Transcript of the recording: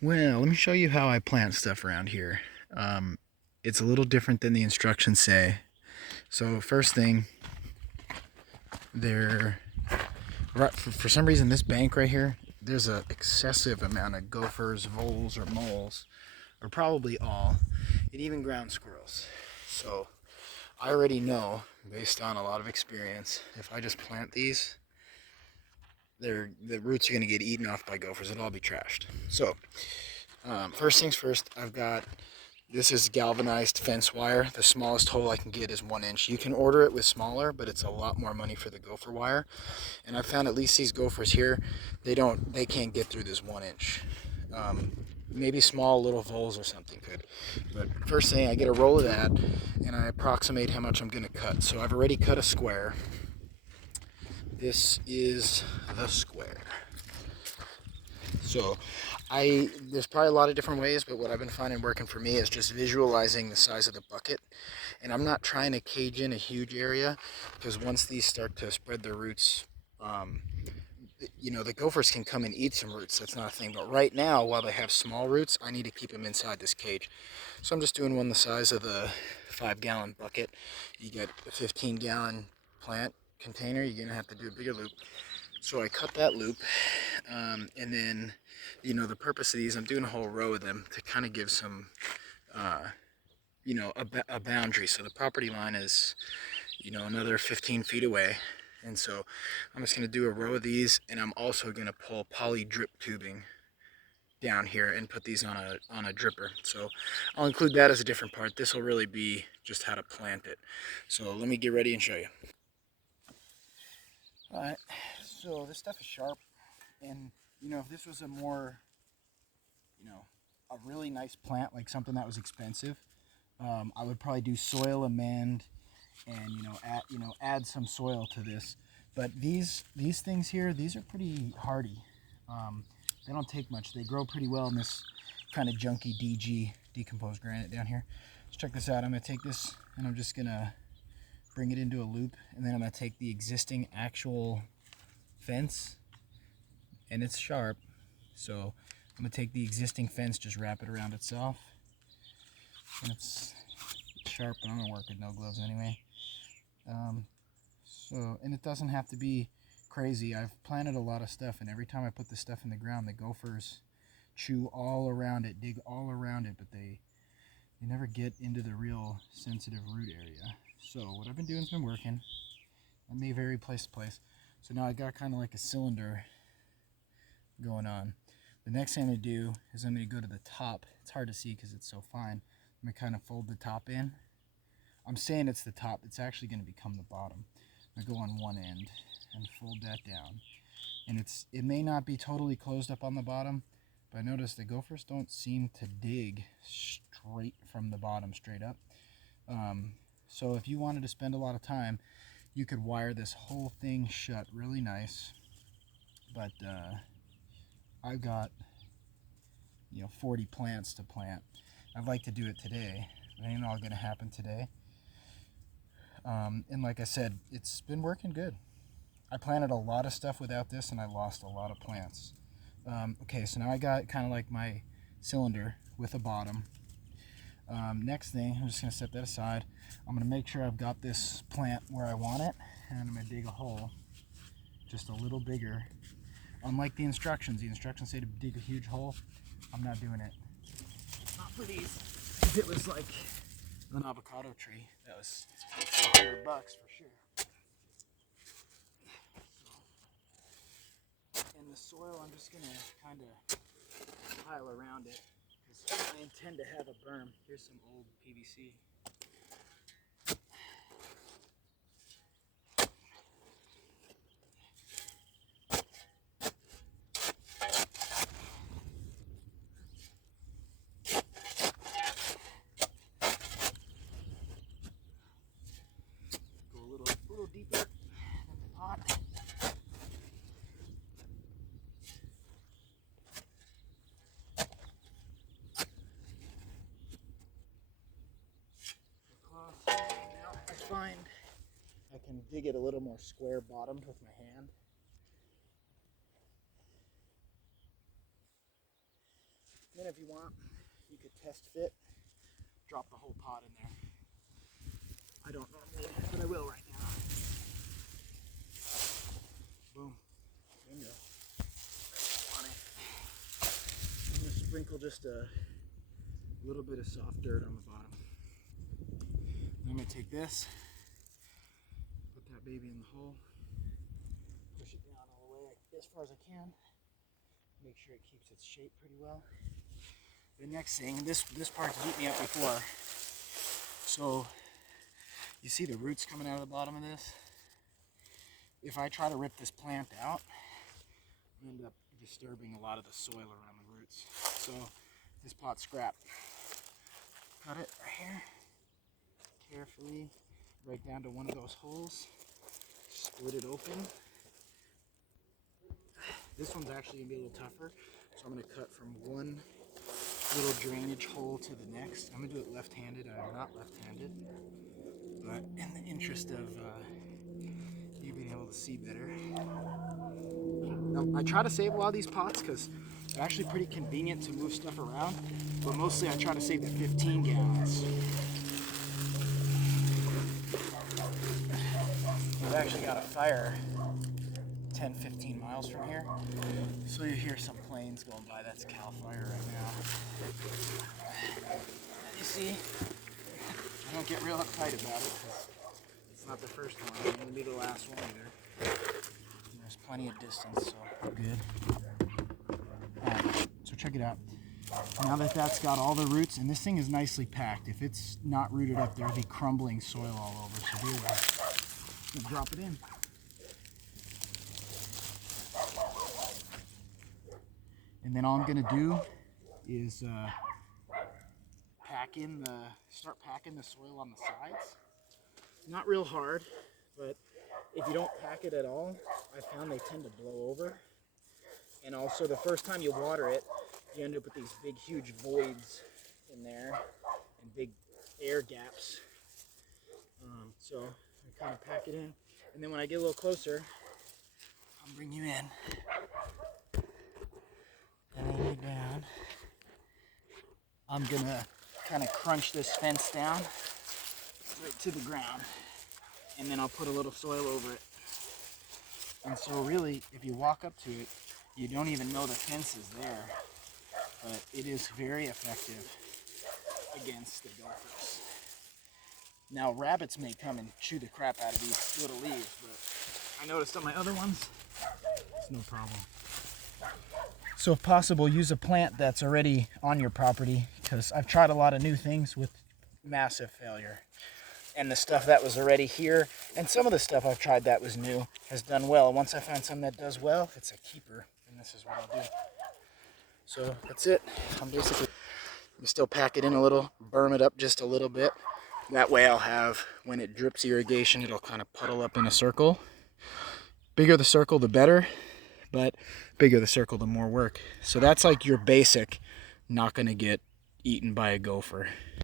Well, let me show you how I plant stuff around here. Um, it's a little different than the instructions say. So first thing, there, for some reason, this bank right here, there's an excessive amount of gophers, voles, or moles, or probably all, and even ground squirrels. So I already know, based on a lot of experience, if I just plant these, the roots are going to get eaten off by gophers. It'll all be trashed. So first things first, I've got this is galvanized fence wire. The smallest hole I can get is 1 inch. You can order it with smaller, but it's a lot more money for the gopher wire. And I found at least these gophers here, they can't get through this 1 inch. Maybe small little voles or something could. But first thing, I get a roll of that, and I approximate how much I'm going to cut. So I've already cut a square. This is the square. So there's probably a lot of different ways, but what I've been finding working for me is just visualizing the size of the bucket. And I'm not trying to cage in a huge area, because once these start to spread their roots, um, the gophers can come and eat some roots. That's not a thing. But right now, while they have small roots, I need to keep them inside this cage. So I'm just doing one the size of the 5-gallon bucket. You get a 15-gallon plant container, you're going to have to do a bigger loop. So I cut that loop, and then, the purpose of these, I'm doing a whole row of them to kind of give some, a boundary. So the property line is, another 15 feet away. And so I'm just going to do a row of these, and I'm also going to pull poly drip tubing down here and put these on a dripper. So I'll include that as a different part. This will really be just how to plant it. So let me get ready and show you. All right, so this stuff is sharp, and if this was a more, a really nice plant, like something that was expensive, I would probably do soil amend and add some soil to this. But these things here, these are pretty hardy. They don't take much. They grow pretty well in this kind of junky DG, decomposed granite down here. Let's check this out. I'm gonna take this and I'm just gonna bring it into a loop, and then I'm gonna take the existing actual fence, and it's sharp, so I'm gonna take the existing fence, just wrap it around itself, and it's sharp, but I'm gonna work with no gloves anyway. And it doesn't have to be crazy. I've planted a lot of stuff, and every time I put this stuff in the ground, the gophers chew all around it, dig all around it, but they never get into the real sensitive root area. So what I've been doing has been working. It may vary place to place. So now I got kind of like a cylinder going on. The next thing I'm going to do is I'm going to go to the top. It's hard to see because it's so fine. I'm going to kind of fold the top in. I'm saying it's the top. It's actually going to become the bottom. I'm going to go on one end and fold that down. And it may not be totally closed up on the bottom, but I noticed the gophers don't seem to dig straight from the bottom straight up. So if you wanted to spend a lot of time, you could wire this whole thing shut really nice. But I've got 40 plants to plant. I'd like to do it today. It ain't all gonna happen today. And like I said, it's been working good. I planted a lot of stuff without this, and I lost a lot of plants. Okay, so now I got kind of like my cylinder with a bottom. Next thing, I'm just gonna set that aside. I'm gonna make sure I've got this plant where I want it, and I'm gonna dig a hole just a little bigger. Unlike the instructions say to dig a huge hole. I'm not doing it. Not for these. If it was like an avocado tree, that was $100 for sure. And the soil, I'm just gonna kind of pile around it, because I intend to have a berm. Here's some old PVC. Go a little deeper than the pot. Now I find I can dig it a little more square bottomed with my hand. Then if you want, you could test fit, drop the whole pot in there. I don't normally, but I will right now. Boom. Bingo. Funny. I'm going to sprinkle just a little bit of soft dirt on the bottom. Then I'm going to take this, put that baby in the hole, push it down all the way as far as I can, make sure it keeps its shape pretty well. The next thing, this part's beat me up before. So you see the roots coming out of the bottom of this? If I try to rip this plant out, I end up disturbing a lot of the soil around the roots. So this pot's scrapped. Cut it right here, carefully, right down to one of those holes. Split it open. This one's actually gonna be a little tougher, so I'm gonna cut from one little drainage hole to the next. I'm gonna do it left-handed. I'm not left-handed, but in the interest of you being able to see better. Now, I try to save a lot of these pots because they're actually pretty convenient to move stuff around, but mostly I try to save the 15 gallons. We've actually got a fire 10-15 miles from here, so you hear some planes going by. That's Cal Fire right now. You see, I don't get real uptight about it because it's not the first one. It won't be the last one either. And there's plenty of distance, so we're good. Alright, so check it out. Now that that's got all the roots, and this thing is nicely packed. If it's not rooted up, there'll be crumbling soil all over. So here we go. I'm gonna drop it in. And then all I'm gonna do is start packing the soil on the sides. Not real hard, but if you don't pack it at all, I found they tend to blow over. And also the first time you water it, you end up with these big, huge voids in there and big air gaps. So I kind of pack it in, and then when I get a little closer, I'll bring you in. And lay it down. I'm gonna kind of crunch this fence down right to the ground, and then I'll put a little soil over it. And so really, if you walk up to it, you don't even know the fence is there, but it is very effective against the gophers. Now rabbits may come and chew the crap out of these little leaves, but I noticed on my other ones, it's no problem. So if possible, use a plant that's already on your property, because I've tried a lot of new things with massive failure. And the stuff that was already here, and some of the stuff I've tried that was new, has done well. Once I find something that does well, it's a keeper, and this is what I'll do. So that's it. I'm still pack it in a little, berm it up just a little bit. That way I'll have, when it drips irrigation, it'll kind of puddle up in a circle. Bigger the circle, the better. But bigger the circle, the more work. So that's like your basic, not gonna get eaten by a gopher.